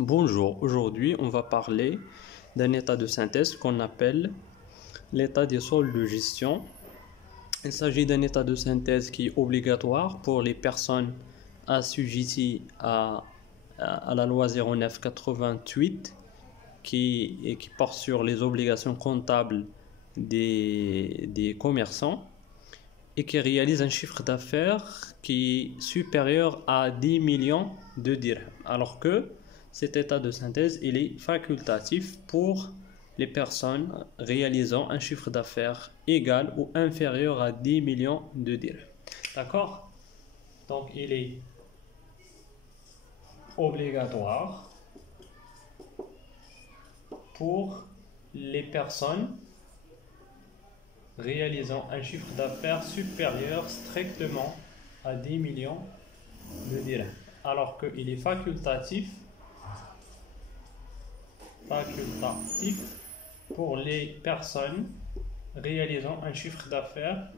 Bonjour, aujourd'hui on va parler d'un état de synthèse qu'on appelle l'état des soldes de gestion. Il s'agit d'un état de synthèse qui est obligatoire pour les personnes assujetties à la loi 0988 qui porte sur les obligations comptables des commerçants et qui réalise un chiffre d'affaires qui est supérieur à 10 millions de dirhams, alors que cet état de synthèse il est facultatif pour les personnes réalisant un chiffre d'affaires égal ou inférieur à 10 millions de dirhams. D'accord? Donc il est obligatoire pour les personnes réalisant un chiffre d'affaires supérieur strictement à 10 millions de dirhams, alors qu'il est facultatif pour les personnes réalisant un chiffre d'affaires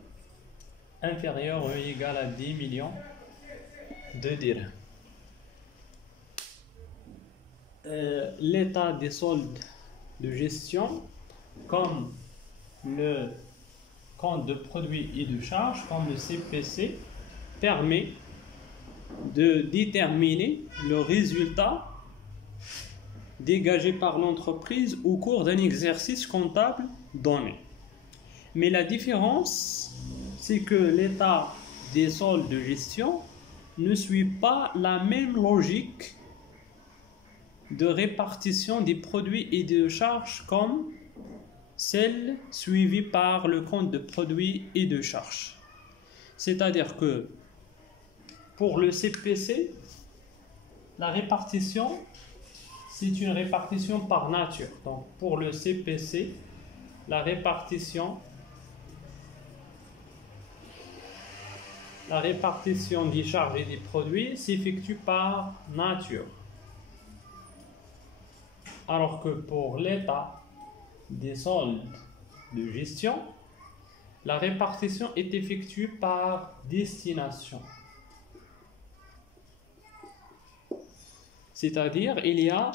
inférieur ou égal à 10 millions de dirhams. L'état des soldes de gestion, comme le compte de produits et de charges, comme le CPC, permet de déterminer le résultat dégagé par l'entreprise au cours d'un exercice comptable donné. Mais la différence, c'est que l'état des soldes de gestion ne suit pas la même logique de répartition des produits et de charges comme celle suivie par le compte de produits et de charges. C'est-à-dire que pour le CPC, la répartition, c'est une répartition par nature. Donc pour le CPC, la répartition des charges et des produits s'effectue par nature. Alors que pour l'état des soldes de gestion, la répartition est effectuée par destination. C'est-à-dire, il y a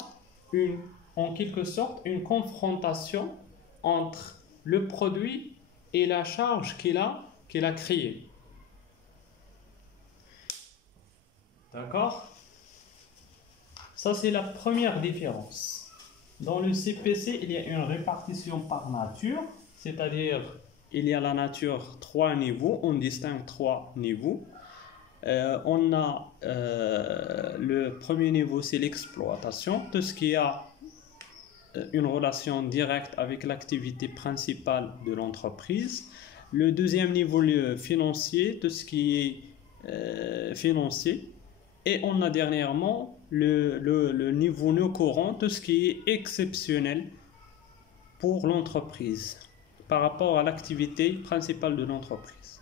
en quelque sorte une confrontation entre le produit et la charge qu'il a créée. D'accord? Ça, c'est la première différence. Dans le CPC, il y a une répartition par nature, c'est-à-dire il y a la nature 3 niveaux, on distingue 3 niveaux. On a le premier niveau, c'est l'exploitation, tout ce qui a une relation directe avec l'activité principale de l'entreprise. Le deuxième niveau, le financier, tout ce qui est financier. Et on a dernièrement le niveau non courant, tout ce qui est exceptionnel pour l'entreprise par rapport à l'activité principale de l'entreprise.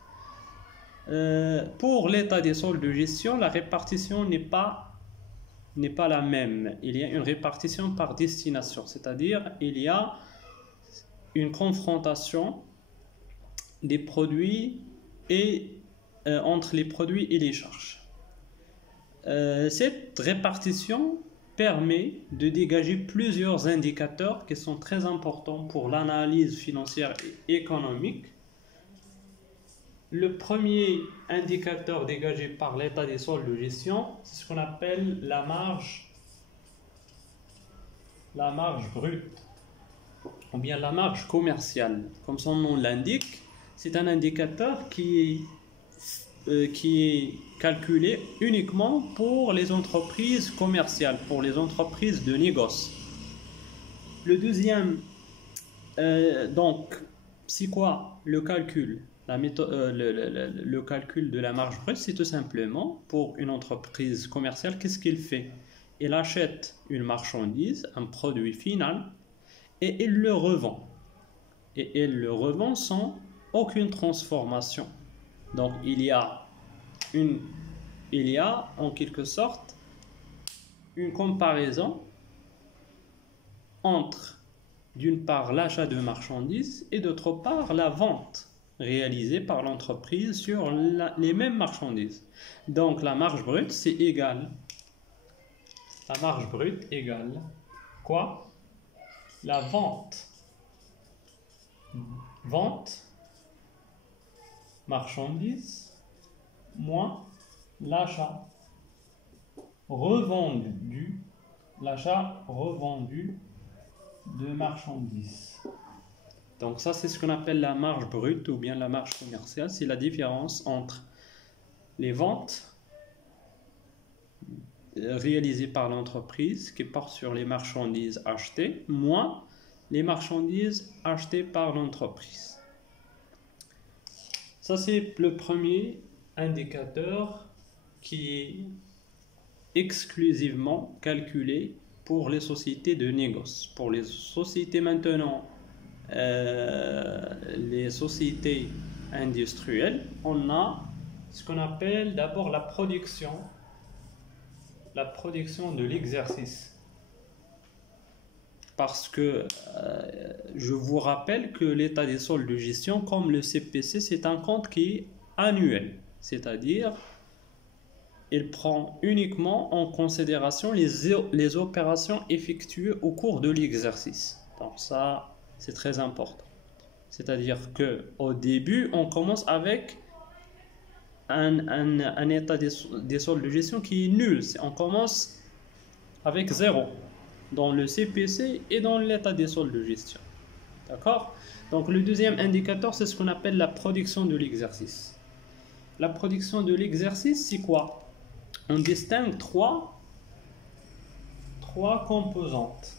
Pour l'état des soldes de gestion, la répartition n'est pas la même. Il y a une répartition par destination, c'est-à-dire il y a une confrontation des produits et entre les produits et les charges. Cette répartition permet de dégager plusieurs indicateurs qui sont très importants pour l'analyse financière et économique. Le premier indicateur dégagé par l'état des soldes de gestion, c'est ce qu'on appelle la marge brute ou bien la marge commerciale. Comme son nom l'indique, c'est un indicateur qui est calculé uniquement pour les entreprises commerciales, pour les entreprises de négoce. Le deuxième, donc, c'est quoi le calcul? Le calcul de la marge brute, c'est tout simplement pour une entreprise commerciale, qu'est-ce qu'il fait? Il achète une marchandise, un produit final, et il le revend. Et il le revend sans aucune transformation. Donc il y a en quelque sorte une comparaison entre d'une part l'achat de marchandises et d'autre part la vente réalisée par l'entreprise sur les mêmes marchandises. Donc la marge brute c'est égal La marge brute égale quoi? La vente. Vente, marchandise, moins l'achat revendu, l'achat revendu de marchandises. Donc ça, c'est ce qu'on appelle la marge brute ou bien la marge commerciale. C'est la différence entre les ventes réalisées par l'entreprise qui portent sur les marchandises achetées, moins les marchandises achetées par l'entreprise. Ça, c'est le premier indicateur qui est exclusivement calculé pour les sociétés de négoce. Pour les sociétés maintenant, les sociétés industrielles, on a ce qu'on appelle d'abord la production de l'exercice. Parce que je vous rappelle que l'état des soldes de gestion, comme le CPC, c'est un compte qui est annuel. C'est-à-dire, il prend uniquement en considération les opérations effectuées au cours de l'exercice. Donc ça, c'est très important. C'est-à-dire qu'au début, on commence avec un état des soldes de gestion qui est nul. On commence avec 0 dans le CPC et dans l'état des soldes de gestion. D'accord? Donc le deuxième indicateur, c'est ce qu'on appelle la production de l'exercice. La production de l'exercice, c'est quoi? On distingue trois composantes.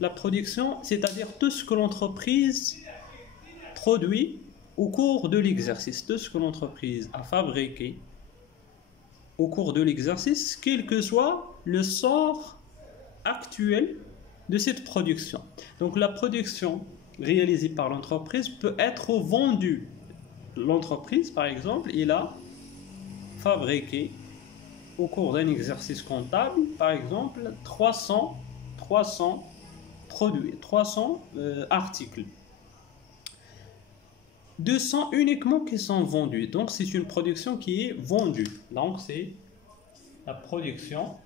La production, c'est-à-dire tout ce que l'entreprise produit au cours de l'exercice, tout ce que l'entreprise a fabriqué au cours de l'exercice, quel que soit le sort actuel de cette production. Donc la production réalisée par l'entreprise peut être vendue. L'entreprise, par exemple, il a fabriqué au cours d'un exercice comptable, par exemple, 300 produits, 300 articles. 200 uniquement qui sont vendus. Donc c'est une production qui est vendue. Donc c'est la production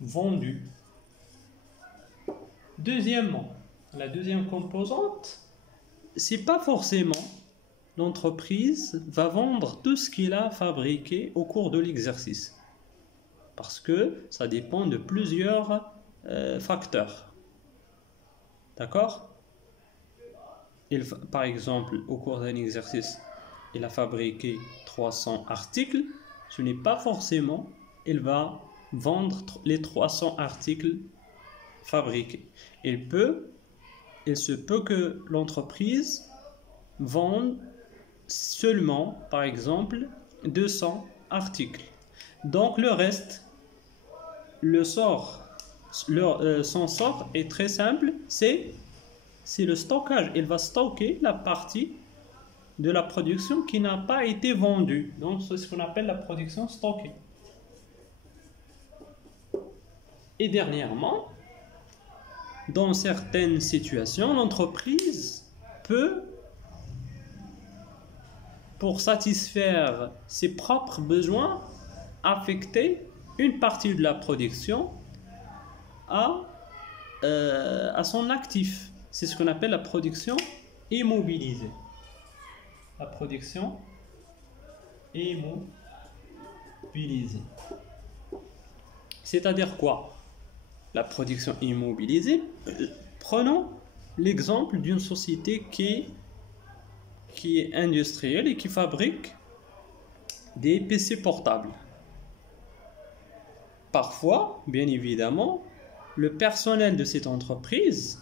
vendue. Deuxièmement, la deuxième composante, c'est pas forcément l'entreprise va vendre tout ce qu'il a fabriqué au cours de l'exercice. Parce que ça dépend de plusieurs facteurs. D'accord? Par exemple, au cours d'un exercice, il a fabriqué 300 articles. Ce n'est pas forcément il va vendre les 300 articles fabriqués. Il se peut que l'entreprise vende seulement, par exemple, 200 articles. Donc le reste, son sort est très simple, c'est le stockage. Il va stocker la partie de la production qui n'a pas été vendue. Donc c'est ce qu'on appelle la production stockée. Et dernièrement, dans certaines situations, l'entreprise peut, pour satisfaire ses propres besoins, affecter une partie de la production à son actif. C'est ce qu'on appelle la production immobilisée. La production immobilisée. C'est-à-dire quoi? La production immobilisée, prenons l'exemple d'une société qui est industrielle et qui fabrique des PC portables. Parfois, bien évidemment, le personnel de cette entreprise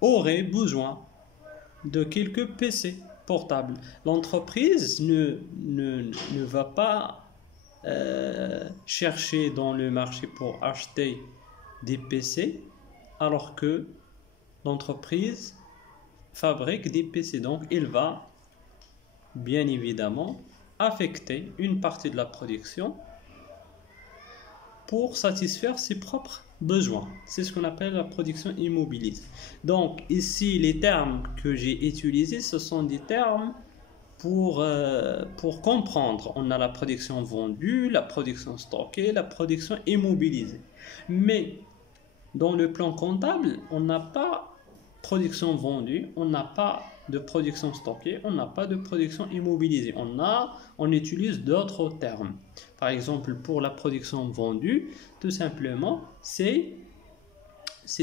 aurait besoin de quelques PC portables. L'entreprise ne va pas chercher dans le marché pour acheter des PC alors que l'entreprise fabrique des PC. Donc, il va bien évidemment affecter une partie de la production pour satisfaire ses propres besoins. C'est ce qu'on appelle la production immobilisée. Donc ici, les termes que j'ai utilisés, ce sont des termes pour comprendre. On a la production vendue, la production stockée, la production immobilisée. Mais dans le plan comptable, on n'a pas production vendue, on n'a pas de production stockée, on n'a pas de production immobilisée. On utilise d'autres termes. Par exemple, pour la production vendue, tout simplement, c'est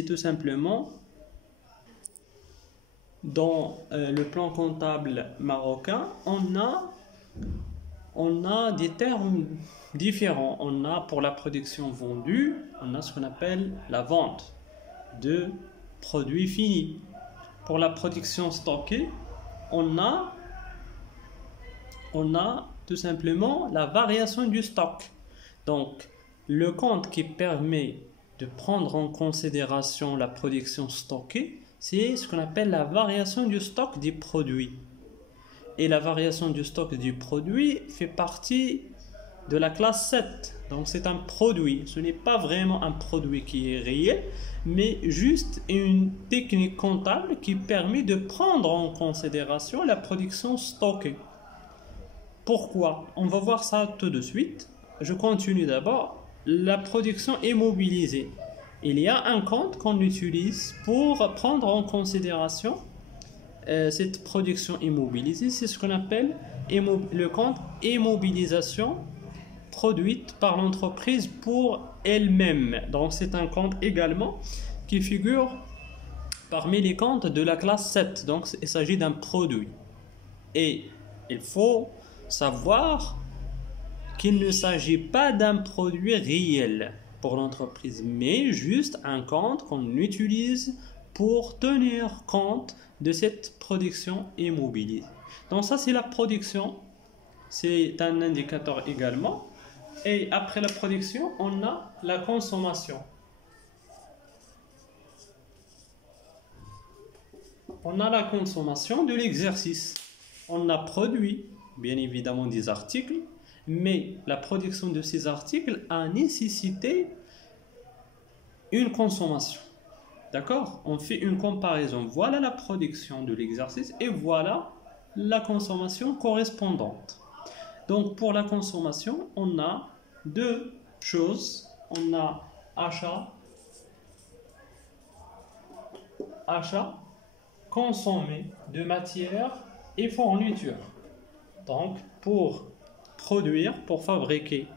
tout simplement dans le plan comptable marocain, on a des termes différents. On a pour la production vendue, on a ce qu'on appelle la vente de produits finis. Pour la production stockée, on a tout simplement la variation du stock. Donc, le compte qui permet de prendre en considération la production stockée, c'est ce qu'on appelle la variation du stock des produits. Et la variation du stock du produit fait partie de la classe 7. Donc c'est un produit. Ce n'est pas vraiment un produit qui est réel, mais juste une technique comptable qui permet de prendre en considération la production stockée. Pourquoi? On va voir ça tout de suite. Je continue d'abord. La production immobilisée. Il y a un compte qu'on utilise pour prendre en considération cette production immobilisée. C'est ce qu'on appelle le compte immobilisation produite par l'entreprise pour elle-même. Donc c'est un compte également qui figure parmi les comptes de la classe 7. Donc il s'agit d'un produit. Et il faut savoir qu'il ne s'agit pas d'un produit réel pour l'entreprise, mais juste un compte qu'on utilise pour tenir compte de cette production immobilisée. Donc ça c'est la production, c'est un indicateur également. Et après la production, on a la consommation. On a la consommation de l'exercice. On a produit, bien évidemment, des articles, mais la production de ces articles a nécessité une consommation. D'accord? On fait une comparaison. Voilà la production de l'exercice et voilà la consommation correspondante. Donc pour la consommation, on a deux choses. On a achat consommé de matières et fournitures. Donc pour produire, pour fabriquer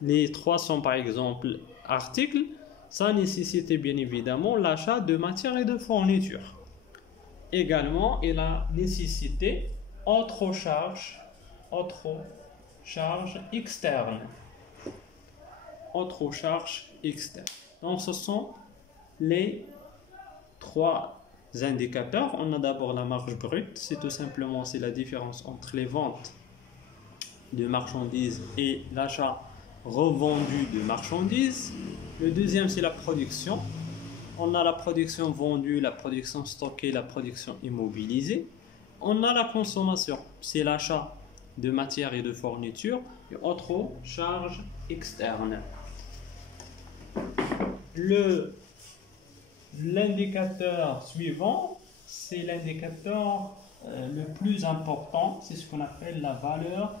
les 300 par exemple articles, ça nécessitait bien évidemment l'achat de matières et de fournitures. Également, il a nécessité autre charge externe. Autre charge externe. Donc ce sont les trois indicateurs. On a d'abord la marge brute, c'est tout simplement la différence entre les ventes de marchandises et l'achat revendu de marchandises. Le deuxième, c'est la production. On a la production vendue, la production stockée, la production immobilisée. On a la consommation, c'est l'achat de matières et de fournitures et autres charges externes. L'indicateur suivant, c'est l'indicateur le plus important, c'est ce qu'on appelle la valeur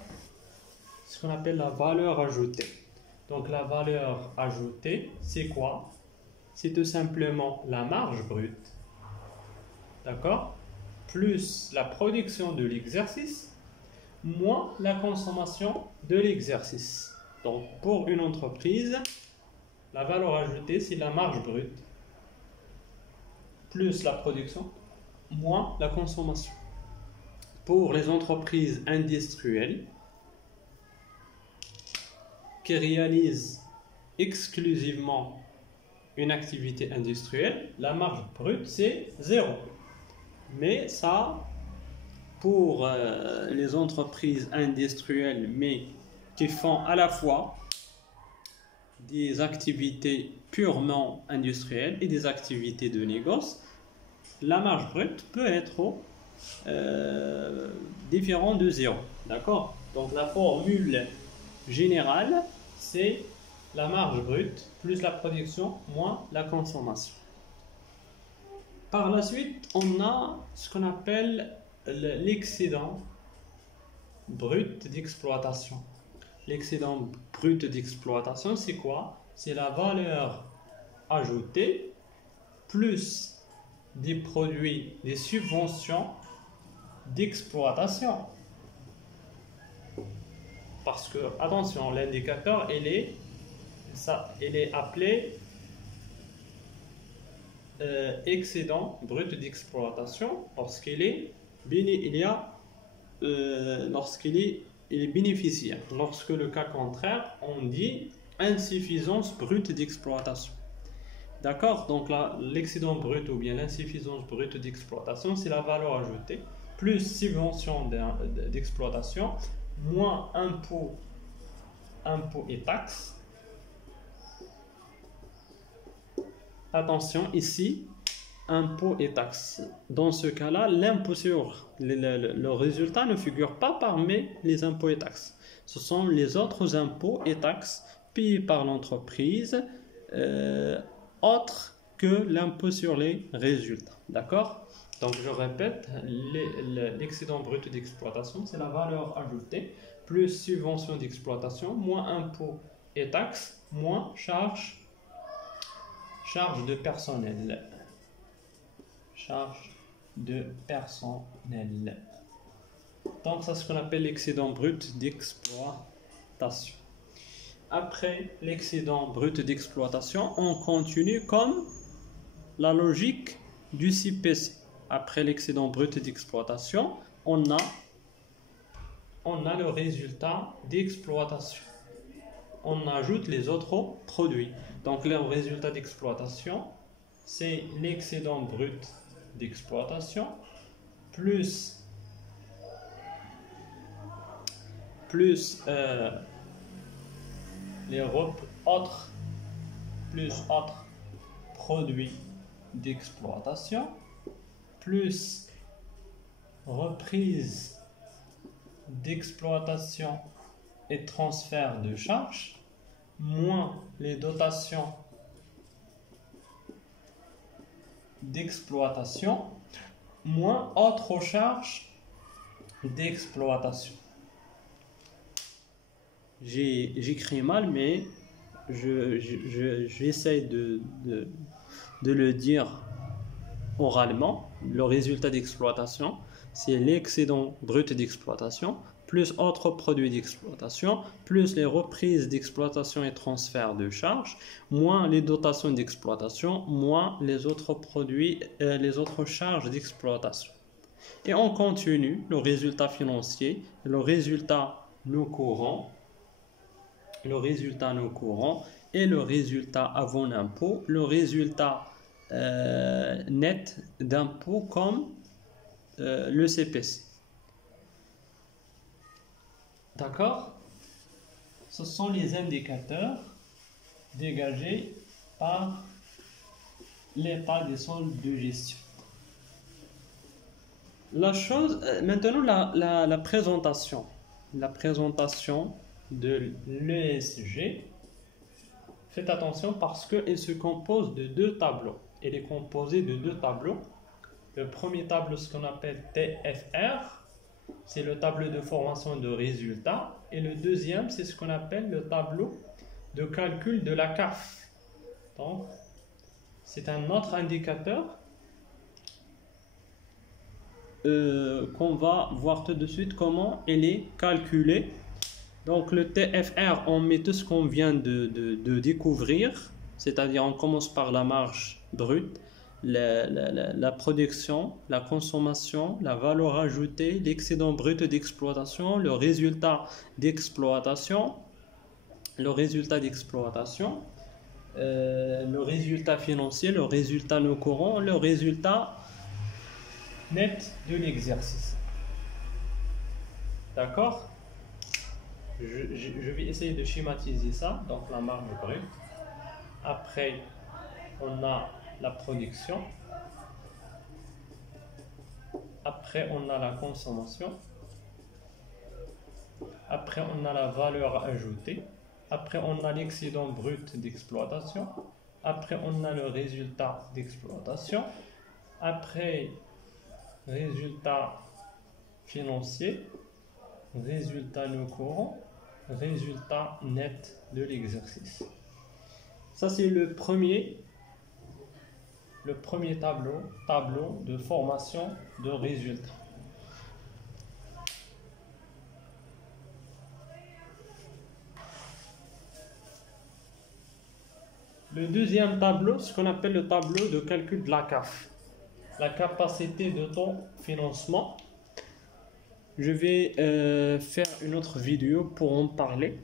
ajoutée. Donc la valeur ajoutée, c'est quoi? C'est tout simplement la marge brute, d'accord, plus la production de l'exercice, moins la consommation de l'exercice. Donc pour une entreprise, la valeur ajoutée, c'est la marge brute, plus la production, moins la consommation. Pour les entreprises industrielles qui réalisent exclusivement une activité industrielle, la marge brute c'est 0. Mais ça, pour les entreprises industrielles mais qui font à la fois des activités purement industrielles et des activités de négoce, la marge brute peut être différente de 0. D'accord? Donc la formule générale, c'est la marge brute plus la production moins la consommation. Par la suite, on a ce qu'on appelle l'excédent brut d'exploitation. L'excédent brut d'exploitation, c'est quoi? C'est la valeur ajoutée plus des produits, des subventions d'exploitation. Parce que, attention, l'indicateur, il est appelé excédent brut d'exploitation lorsqu'il est bénéficiaire. Lorsque le cas contraire, on dit insuffisance brute d'exploitation. D'accord? Donc là, l'excédent brut ou bien l'insuffisance brute d'exploitation, c'est la valeur ajoutée plus subvention d'exploitation moins impôts et taxes. Attention, ici, impôts et taxes. Dans ce cas-là, l'impôt sur le résultat ne figure pas parmi les impôts et taxes. Ce sont les autres impôts et taxes payés par l'entreprise, autres que l'impôt sur les résultats. D'accord? Donc, je répète, l'excédent brut d'exploitation, c'est la valeur ajoutée, plus subvention d'exploitation, moins impôts et taxes, moins charge de personnel. Charge de personnel. Donc, c'est ce qu'on appelle l'excédent brut d'exploitation. Après l'excédent brut d'exploitation, on continue comme la logique du CPC. Après l'excédent brut d'exploitation, on a le résultat d'exploitation. On ajoute les autres produits. Donc le résultat d'exploitation, c'est l'excédent brut d'exploitation plus les autres produits d'exploitation plus reprise d'exploitation et transfert de charges moins les dotations d'exploitation moins autres charges d'exploitation. J'écris mal, mais j'essaie de le dire oralement. Le résultat d'exploitation, c'est l'excédent brut d'exploitation plus autres produits d'exploitation, plus les reprises d'exploitation et transferts de charges, moins les dotations d'exploitation, moins les autres produits, les autres charges d'exploitation. Et on continue le résultat financier, le résultat non courant, et le résultat avant l'impôt, le résultat net d'impôt comme le CPC. D'accord? Ce sont les indicateurs dégagés par l'état des soldes de gestion. Maintenant la présentation. La présentation de l'ESG. Faites attention parce qu'il se compose de deux tableaux. Il est composé de deux tableaux. Le premier tableau, ce qu'on appelle TFR, c'est le tableau de formation de résultats. Et le deuxième, c'est ce qu'on appelle le tableau de calcul de la CAF. Donc, c'est un autre indicateur qu'on va voir tout de suite comment il est calculé. Donc, le TFR, on met tout ce qu'on vient de découvrir, c'est-à-dire on commence par la marge brute, la production, la consommation, la valeur ajoutée, l'excédent brut d'exploitation, le résultat d'exploitation, le résultat financier, le résultat non courant, le résultat net de l'exercice. D'accord? Je vais essayer de schématiser ça. Donc la marge brute. Après, on a la production. Après, on a la consommation. Après, on a la valeur ajoutée. Après, on a l'excédent brut d'exploitation. Après, on a le résultat d'exploitation. Après, résultat financier. résultat no courant, résultat net de l'exercice. Ça, c'est le premier tableau de formation de résultats. Le deuxième tableau, ce qu'on appelle le tableau de calcul de la CAF, la capacité d'autofinancement. Je vais faire une autre vidéo pour en parler.